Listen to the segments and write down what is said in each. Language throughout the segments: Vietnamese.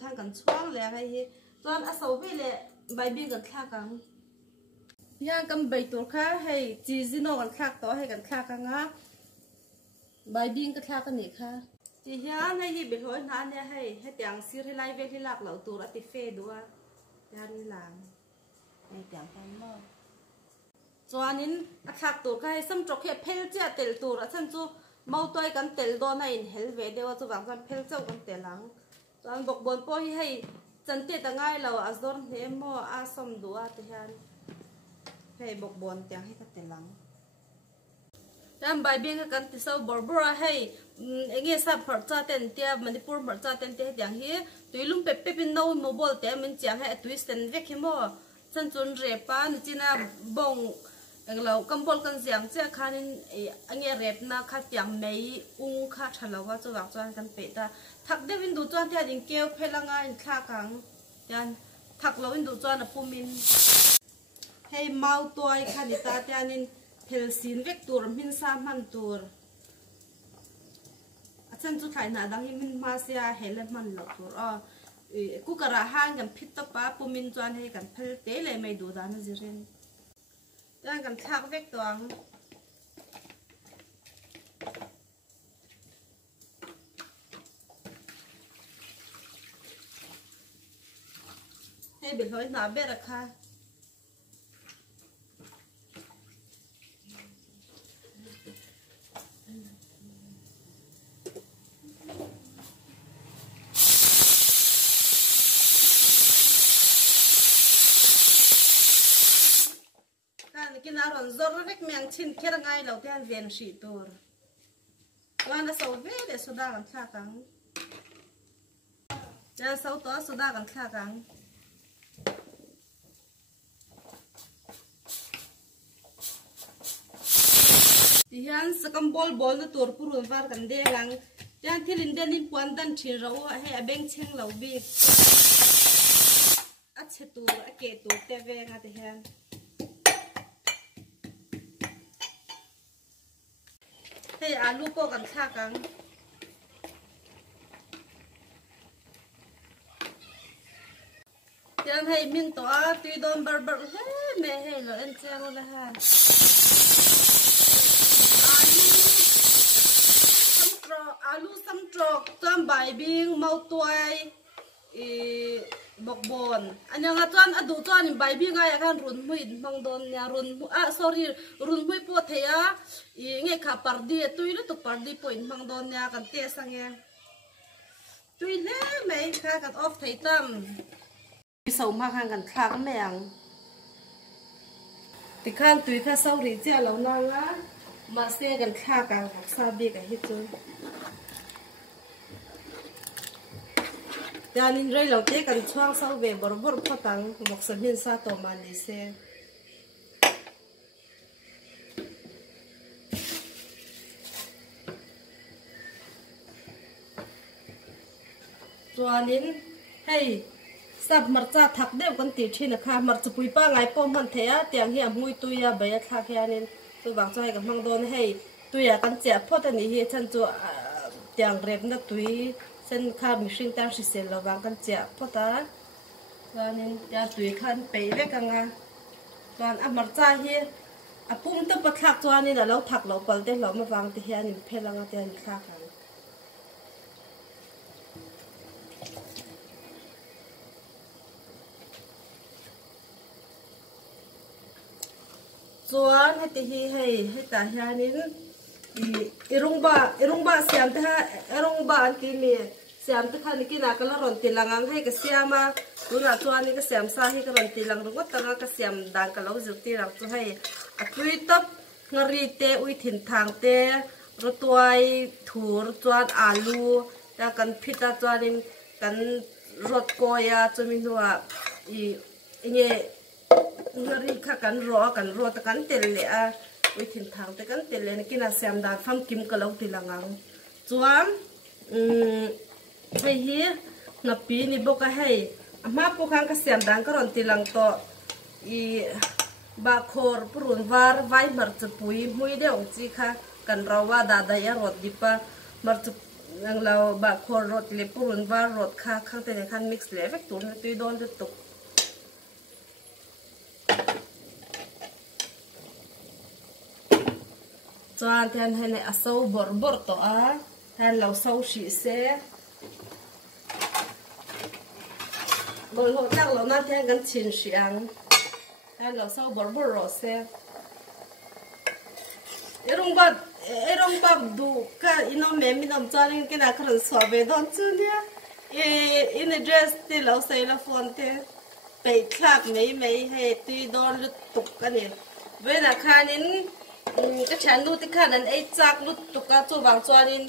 khăn cần xoang lẹ hay hi toàn à sầu về lẹ bài biên cần khác căng yang cầm bày tổ khá hay chỉ zino cần khác đó hay cần khác căng á bài biên cần khác cái này khá thì hiện nay hi bị hỏi nãy này hay tiếng xưa hay lại về thì lạc lẩu tổ đã bị phê đua yan làm này tiếng fan mơ cho nên khác tổ cái xăm trọc hệ phê chia tel tổ đã chân chú mau tôi cần tel đó này hết về đều cho vàng con phê châu con tel lắng cho anh bọc bồn po hi hay chân tiệt ngay lẩu azor thế mo asom đua thì hiện hay bọc bồn tiếng hay cái tel lắng làm bài biên cái sau barbara hay nghe sao phật cha tên tia Manipur phật cha tên tia tiếng hi tụi lum pep pepin nâu mobile tia mình chẳng hay tụi stand vek hi mo chân chun repa ni china bong lâu cầm bol con giang che khanin nghe rep na kha tiếng mấy ung kha thalawa cho vak chuan kan pe ta thak de win du chuan tia ding keu phelanga in kha kang yan thak lo in du chuan apumin hey mau toy khanita tia nin phel sin vek tur min sa man tur chân chú thải nà đang himin Malaysia hele man lo tur ku kara hang kan phit ta pa pumin chuan he kan phel te le mai du dan ziren dan kan thak vek toang he bil hoi na be rakha cái nào rồi rồi vết miếng chín kia ngay đầu tiên viên sĩ tour, quan là sầu vết để sodaกันkhác cắn, giờ sầu to sodaกันkhác cắn, thì hiện sẽ cầm bol nó tour purun varกันđê lăng, giờ thì linh đen đi quan đan chín rau hay beng cheng lâu bi, chết tour kẹt tour tê về ngay thì hiện hey alu ko kan kha kang yan hey min to tui don barbar he me he lo en chang la ha alu samtro tam bai bing mau tuai bọc bồn anh yang chuan adu chuan bai bi ngai kan run hui mang don ya run sorry run hui po theya nge kha pardi tui lu tu pardi point mang don ya kan te sange tui le mai kha kan off thei tam sau ma khang kan khak meng ti khan tui kha sau ri cha lo na nga ma se kan kha ka sa bi ka hi chu dan in rei lo te kan chuang sau ve bor bor phatang mok sa min sa to man ni se chuanin hey sab marcha thak deu kan ti thina kha marcha pui pa ngai pom han thea tiang hi amui tuya baya kha khianin tu wang chai ka mang don hey tuya kan che phot ani hi chan chu tiang rep na tui sen kha mishing tar si sel lawang kan cha phota lanin ya tui khan pe ve kanga lan amar cha hi apum ta pathak chuanin a lo thak lo pal te lo ma wang te hianin phelanga te an kha khan chuan heti hi hei heta hianin irungba siam ta irungba an ti mi siam ta khani kina kala ron ti langang hai ka siama tuna chuan ni ka siam sa hi ka ron ti lang ro tanga ka siam dang ka lo zu ti rang chu hai a tui top ngari te ui thin thang te ro tuai thur chuan alu ta kan phita chuanin kan rot koya chumin huwa nge ngari kha kan ro ta kan tel le a ui thin thang te kan tel le kina siam dan pham kim ka lo ti langang chuan hei hi na pi ni boka hei ama po khang ka siam dan ka ron ti lang to ba khor purun var vai mar chu pui mui de ong chi kha kan rawa da da ya rot dipa nang lau ba khor rot le purun va rot kha khang te khan mix le vek tur na tui don tu chuan ten hen a so bor bor to a hen lo so shi se bol ho tak lo na ten kan chin siang hen lo so bor bor ro se erong ba du ka ino me mi nom chaling kina khran so ve don chu nia in address te lo sei la phone te pe thlak mei he tui don lu tuk ka ni ve na khanin cái chén lu tí khăn anh ấy chắc lu tục cá cho vàng cho nên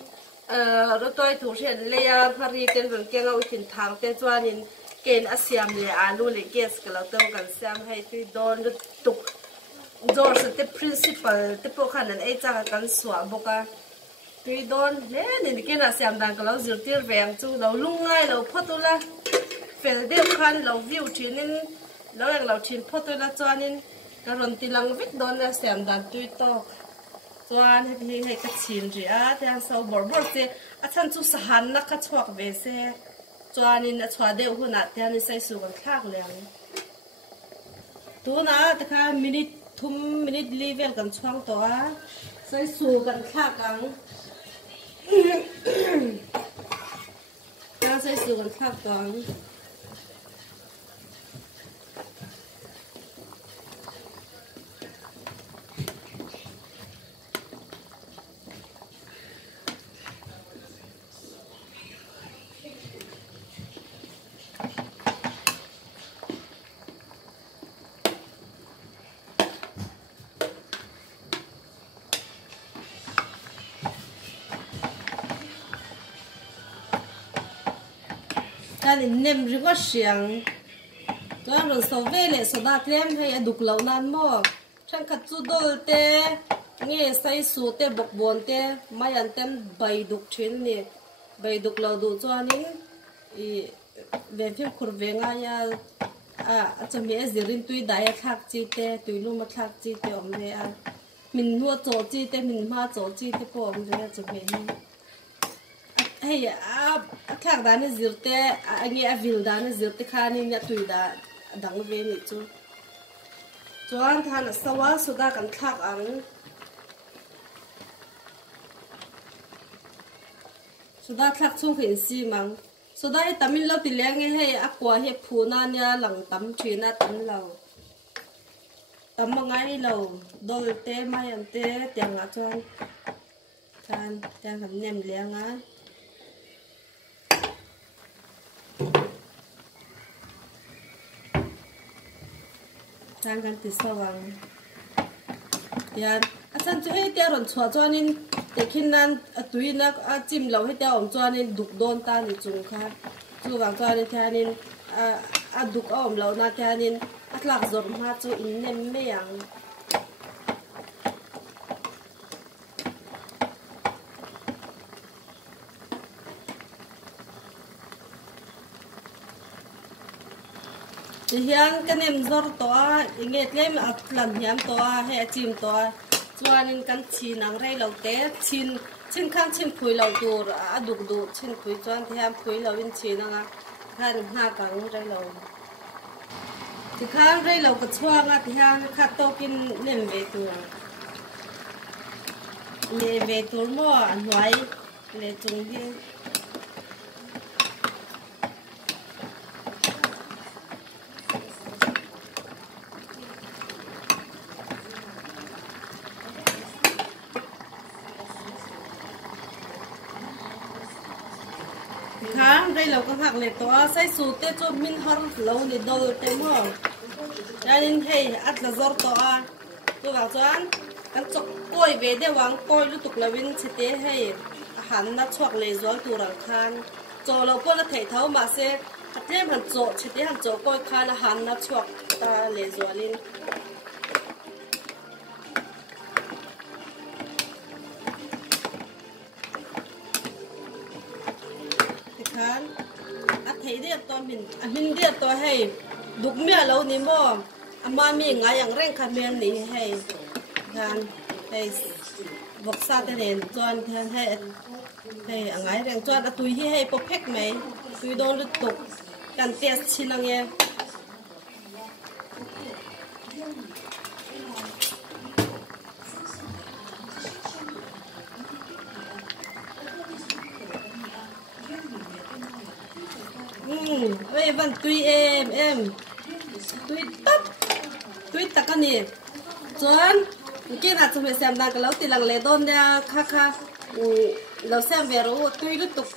rồi tôi thủ hiện lấy Paris tên vườn kia ngồi thìn thang tên cho nên kén siam lấy alu lấy gas cái lâu tôi cần siam hay tuy don lu tục rồi sẽ tiếp principal tiếp bộ khăn anh ấy chắc cần xóa bộ cả tuy don nè nên kén siam đang cái lâu dưa tiêu vàng chú lâu lung ngay lâu phốt tu la phải đeo khăn lâu view chỉ nên lâu anh lâu chín phốt tu la cho nên cái rốn tì lăng vít đón là xem đàn tui to choan hay cái chín gì á thì anh sau bor bor thế à chân chú sahan nó cắt choạc về xe choan nên choa đều hơn nát thì anh say sù còn khác liền tu na thì cái minute level còn choang to á say sù còn khác càng say sù còn khác càng anh nem rất có xiang, cho anh rồi sau về lại sau đó thêm hay đục lâu nan mò, chẳng khát chú đôi te, nghe say sù te bọc buồn te, mai anh tem bay đục chuyến nè, bay đục lâu đục cho anh về phim khur về ngay chăm mẹ zirin tui đại thắc chi te, tui lu mà thắc chi te om về mình mua chỗ chi te, mình mua chỗ chi te po om về chăm mẹ hey thằng đó nó dữ thế anh nghe vil đó nó dữ thế khai nên nhặt tùy đã đắng về này chú anh thằng nó sao á số đã cần thắc ăn số đã thắc chung hình xí mang số đã tắm mình lâu thì lẽ nghe hay qua hay phù na nha lằng tắm chuyện na tắm lâu tắm mà ngay lâu đôi té mai ăn té tiếng ngã cho anh tiếng làm nem lẽ ngã đang gan tít sao vàng, yan, anh chú ấy theo rồi chua cho nên để khi nan tụi nó chim lâu hết theo ông cho nên đục đôn ta thì chúng khá, chú vàng cho nên theo nên đục ông lâu na theo nên lạc rồi mà chú in nem miếng, hiang cái nem zor toa nghe lem lần hiam toa hay chim toa cho nên căn chi nang ray lâu té chin khang chin phui lâu tur đục đục chin phui cho anh hiam phui lâu in chi nang khai được ha càng ray lâu thì khang ray lâu cái choang thì hiang khát to kin nem về tur mo anh hoài le chung hi kháng đây là có hạt này to say sụt tết cho mình har lâu này đâu tem ho ra nên hay ắt là giọt to tôi bảo cho anh chọc coi về để vắng coi lúc tục là bên chỉ té hay hắn nó choạc lấy giọt tu rằng khan cho lâu coi là thể tháo mà sẽ thêm hắn chỗ chỉ té hắn chỗ coi khan là hắn nó choạc ta lấy giọt lên thấy đi to mình đi to hay đục mía lâu ní mò mà mi ngay yang reng khát miên ní hay gan hay vọc sa tên nền cho anh hay hay anh ấy đang cho đã tùy hi hay bốc phép mày tùy đôi lụt tục cần test xin năng em ơi vẫn tùy em tùy tắc cái này chuẩn kia là chúng mình xem đang cái lâu thì lằng lệ đôn nha kha lâu xem về rồi tùy lụt tục